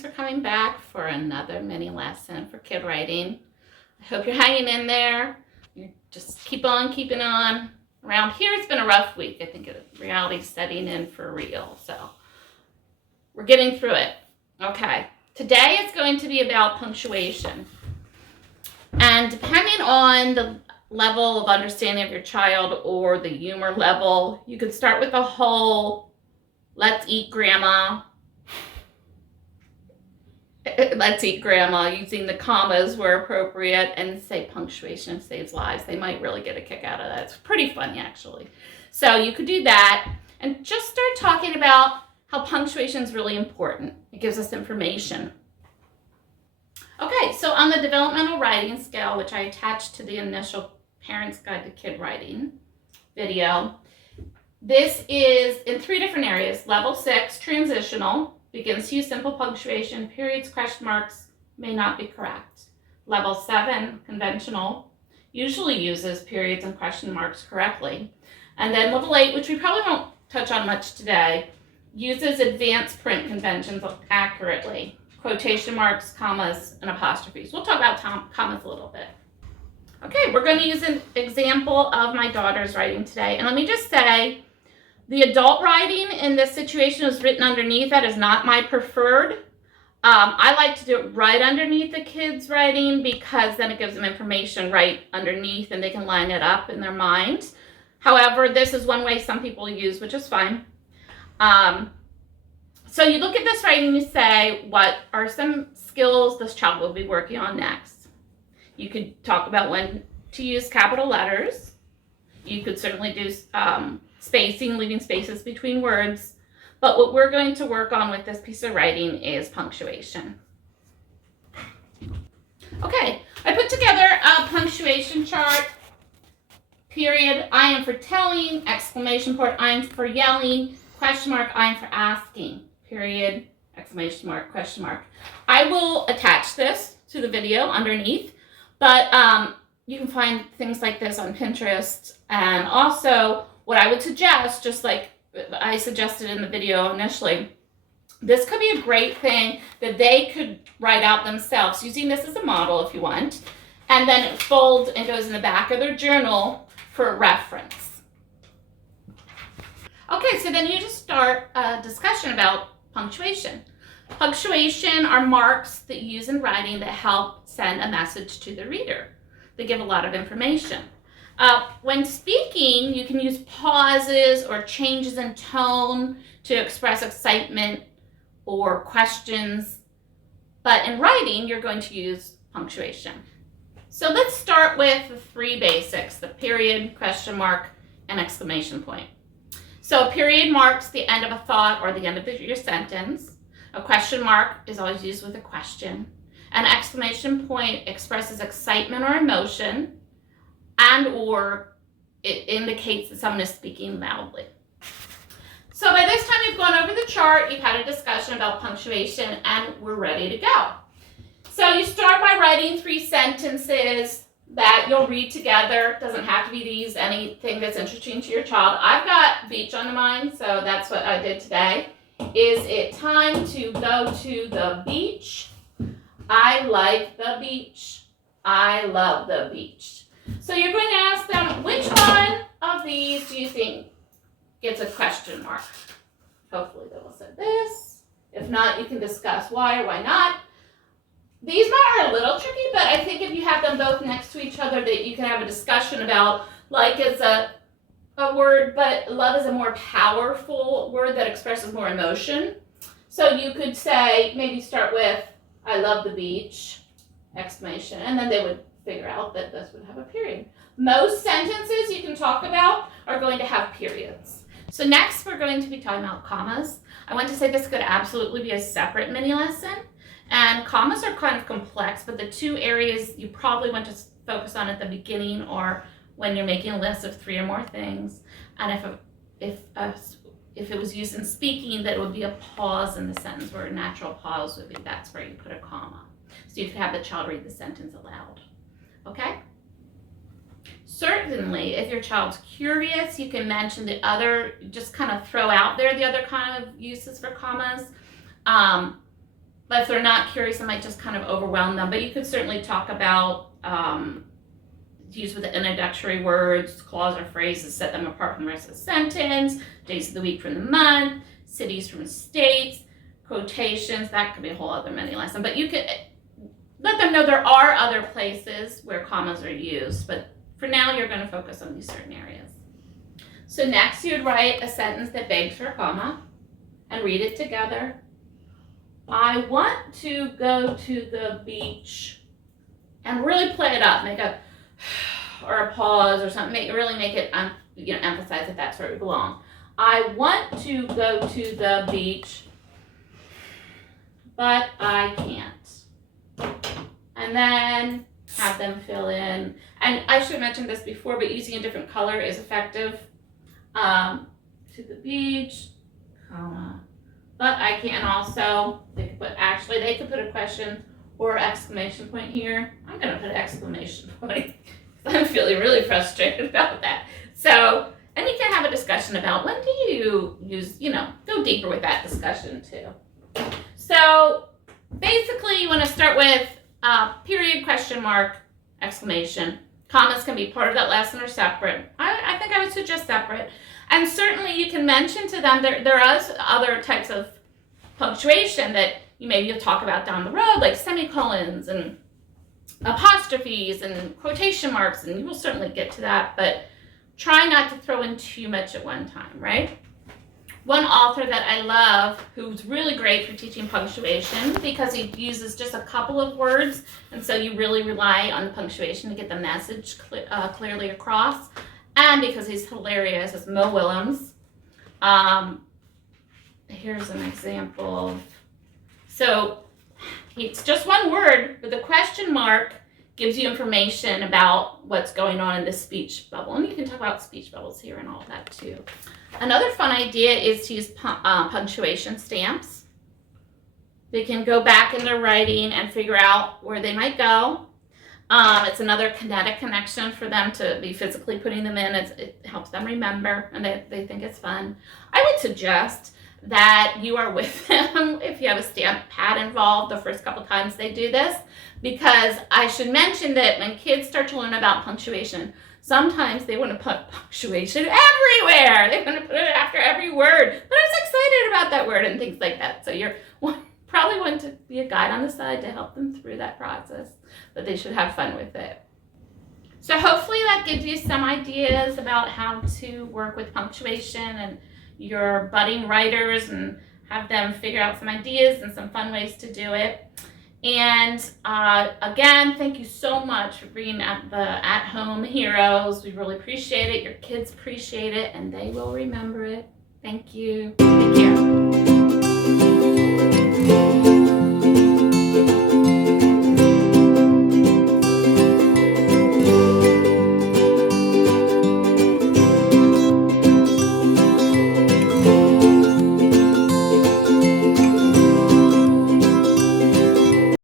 Thanks for coming back for another mini lesson for kid writing. I hope you're hanging in there. You just keep on keeping on. Around here, it's been a rough week. I think reality's setting in for real. So we're getting through it. Okay. Today it's going to be about punctuation. And depending on the level of understanding of your child or the humor level, you could start with the whole let's eat grandma. Let's eat grandma, using the commas where appropriate, and say punctuation saves lives. They might really get a kick out of that. It's pretty funny, actually. So you could do that and just start talking about how punctuation is really important. It gives us information. Okay, so on the developmental writing scale, which I attached to the initial Parent's Guide to Kid Writing video, this is in 3 different areas. Level 6, transitional, begins to use simple punctuation, periods, question marks may not be correct. Level 7, conventional, usually uses periods and question marks correctly. And then level 8, which we probably won't touch on much today, uses advanced print conventions accurately. Quotation marks, commas, and apostrophes. We'll talk about commas a little bit. Okay, we're going to use an example of my daughter's writing today. And let me just say, the adult writing in this situation is written underneath. That is not my preferred. I like to do it right underneath the kids' writing because then it gives them information right underneath and they can line it up in their mind. However, this is one way some people use, which is fine. So you look at this writing and you say, what are some skills this child will be working on next? You could talk about when to use capital letters. You could certainly do spacing, leaving spaces between words. But what we're going to work on with this piece of writing is punctuation. Okay, I put together a punctuation chart. Period, I am for telling, exclamation point, I am for yelling, question mark, I am for asking, period, exclamation mark, question mark. I will attach this to the video underneath, but you can find things like this on Pinterest. And also, what I would suggest, just like I suggested in the video initially, this could be a great thing that they could write out themselves, using this as a model if you want, and then it folds and goes in the back of their journal for reference. Okay, so then you just start a discussion about punctuation. Punctuation are marks that you use in writing that help send a message to the reader. They give a lot of information. When speaking, you can use pauses or changes in tone to express excitement or questions. But in writing, you're going to use punctuation. So let's start with the 3 basics, the period, question mark, and exclamation point. So a period marks the end of a thought or the end of your sentence. A question mark is always used with a question. An exclamation point expresses excitement or emotion, and or it indicates that someone is speaking loudly. So by this time you've gone over the chart, you've had a discussion about punctuation, and we're ready to go. So you start by writing 3 sentences that you'll read together. Doesn't have to be these, anything that's interesting to your child. I've got beach on mine, so that's what I did today. Is it time to go to the beach? I like the beach. I love the beach. So you're going to ask them, which one of these do you think gets a question mark? Hopefully they will say this. If not, you can discuss why or why not. These are a little tricky, but I think if you have them both next to each other, that you can have a discussion about, like is a word, but love is a more powerful word that expresses more emotion. So you could say, maybe start with, I love the beach, exclamation, and then they would figure out that this would have a period. Most sentences you can talk about are going to have periods. So next we're going to be talking about commas. I want to say this could absolutely be a separate mini lesson. And commas are kind of complex, but the 2 areas you probably want to focus on at the beginning or when you're making a list of 3 or more things. And if it was used in speaking, that it would be a pause in the sentence, where a natural pause would be, that's where you put a comma. So you could have the child read the sentence aloud. Okay? Certainly, if your child's curious, you can mention the other, just kind of throw out there the other kind of uses for commas. But if they're not curious, it might just kind of overwhelm them. But you could certainly talk about use with the introductory words, clause or phrases, set them apart from the rest of the sentence, days of the week from the month, cities from states, quotations. That could be a whole other mini lesson. But you could let them know there are other places where commas are used. But for now, you're going to focus on these certain areas. So next, you'd write a sentence that begs for a comma and read it together. I want to go to the beach, and really play it up. Make a or a pause or something. Really make it emphasize that that's where we belong. I want to go to the beach, but I can't. And then have them fill in. And I should have mentioned this before, but using a different color is effective. To the beach, comma, but I can also, they could put a question or exclamation point here. I'm going to put an exclamation point because I'm feeling really frustrated about that. So, and you can have a discussion about when do you use, go deeper with that discussion too. So basically you want to start with period, question mark, exclamation. Commas can be part of that lesson or separate. I think I would suggest separate. And certainly you can mention to them there are other types of punctuation that you'll talk about down the road, like semicolons and apostrophes and quotation marks, and you will certainly get to that, but try not to throw in too much at one time, right? One author that I love, who's really great for teaching punctuation because he uses just a couple of words, and so you really rely on the punctuation to get the message clearly across, and because he's hilarious, is Mo Willems. Here's an example. So it's just one word, but the question mark gives you information about what's going on in the speech bubble. And you can talk about speech bubbles here and all that too. Another fun idea is to use punctuation stamps. They can go back in their writing and figure out where they might go. It's another kinetic connection for them to be physically putting them in. It helps them remember, and they think it's fun. I would suggest that you are with them if you have a stamp pad involved the first couple times they do this, because I should mention that when kids start to learn about punctuation, sometimes they want to put punctuation everywhere. They want to put it after every word. But I'm so excited about that word and things like that. So you're probably want to be a guide on the side to help them through that process, but they should have fun with it. So hopefully that gives you some ideas about how to work with punctuation and your budding writers, and have them figure out some ideas and some fun ways to do it. And again, thank you so much for being at-home heroes. We really appreciate it. Your kids appreciate it, and they will remember it. Thank you. Take care.